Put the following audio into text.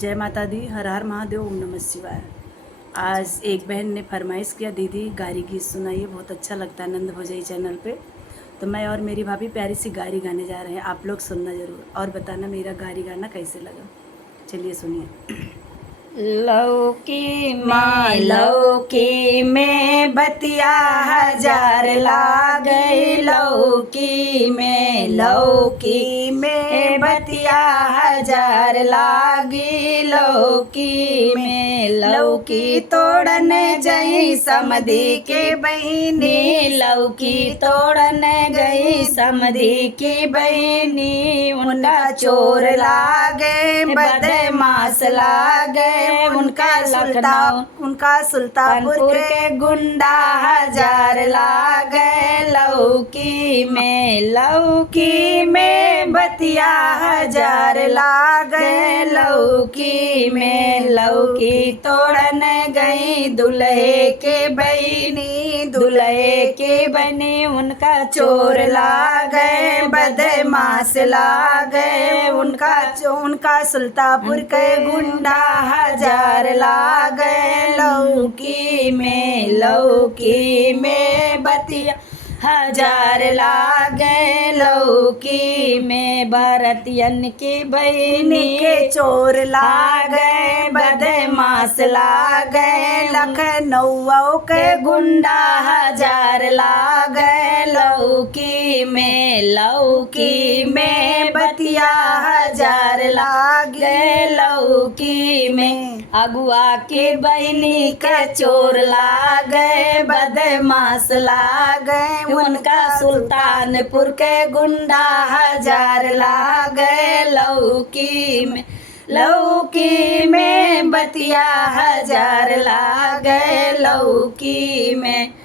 जय माता दी, हर हर महादेव, ओम नमः शिवाय। आज एक बहन ने फरमाइश किया, दीदी गारी गीत सुनाइए, बहुत अच्छा लगता है नंद भोजई चैनल पे। तो मैं और मेरी भाभी प्यारी सी गारी गाने जा रहे हैं, आप लोग सुनना ज़रूर और बताना मेरा गारी गाना कैसे लगा। चलिए सुनिए। लौकी में बतिया हजार लागे, लौकी में बतिया हजार लागी, लौकी तोड़न गई समधी के बहिनी, लौकी तोड़न गई समधी की बहिनी। उनका चोर लागे बदमाश लागे, उनका सुल्तानपुर के गुंडा हजार लागे, लौकी में बतिया हजार लागे, लौकी तोड़न गई दुल्हे के बनी, उनका चोर लागे बदमाश लागे, उनका सुल्तानपुर के गुंडा हजार लागे, लौकी में बतिया हजार लागे, लौकी में भरतियन की बहिनी के चोर लागे बदमाश लागे, लखनऊ के गुंडा हजार लागे, लौकी में बतिया हजार लागे, लौकी में अगुआ के बहिनी के चोर लागे बदमाश लागे, उनका सुल्तानपुर के गुंडा हजार लागे, लौकी में बतिया हजार लागे, लौकी में।